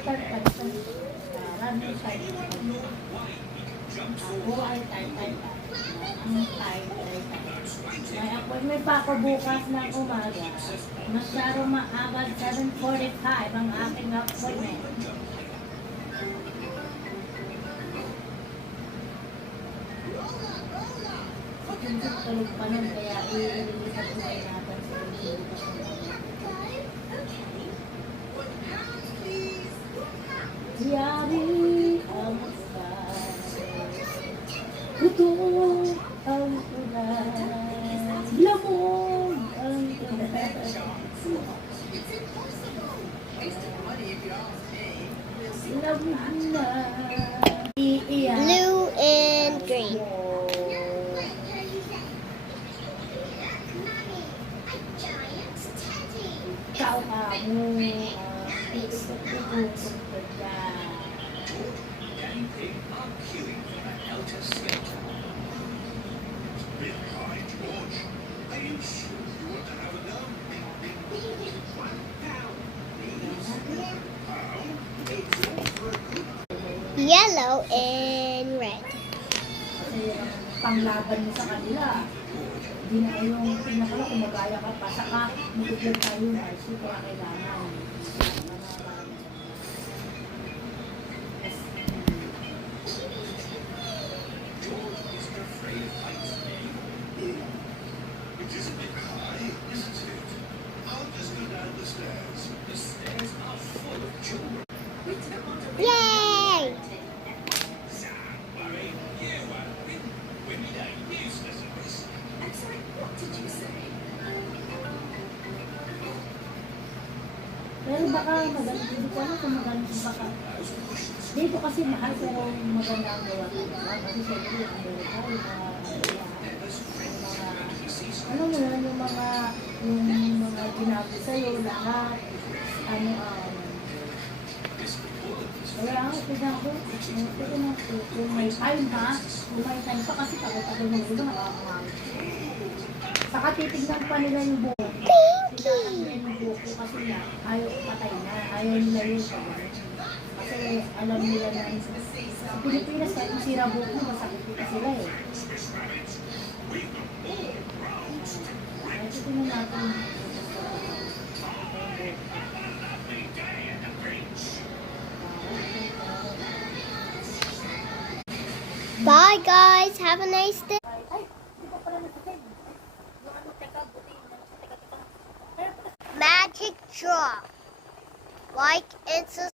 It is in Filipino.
Ako ay tay. May appointment pa ako bukas ng umaga. Masyado maaga, 7:45 ang aking appointment. Tulog pa nun, kaya ililipat ko kayo natin sa Yari ang sky, gutom ang ulan, lamog ang ulan. Lamog na iiyak. Blue and green. Ikaw ka mo, iisip-isip ko dyan. Yellow and red. Kasi panglaban mo sa kanila. Hindi na yung pinakala kung magaya ka pa. Saka magiging tayo na super kailangan. Yay! Pero baka maganda, hindi ko alam kung maganda baka. Dito kasi mahal ko kung maganda ang gawa ko. Kasi syempre yung Amerika, ano mo yan, yung mga ginabi sa'yo, lahat, kaya ako, tignan ko, kung may time ha, kung may time pa kasi tagal-tagal mo ito, nakakakamit. Saka titignan pa nila yung buko. Titignan nila yung buko kasi nga, ayaw patay na, ayaw nila yun. Kasi alam nila na sa Pilipinas, kahit masira buko, masakit pa sila eh. Kaya titignan natin. Bye guys, have a nice day. Magic draw. Like and subscribe.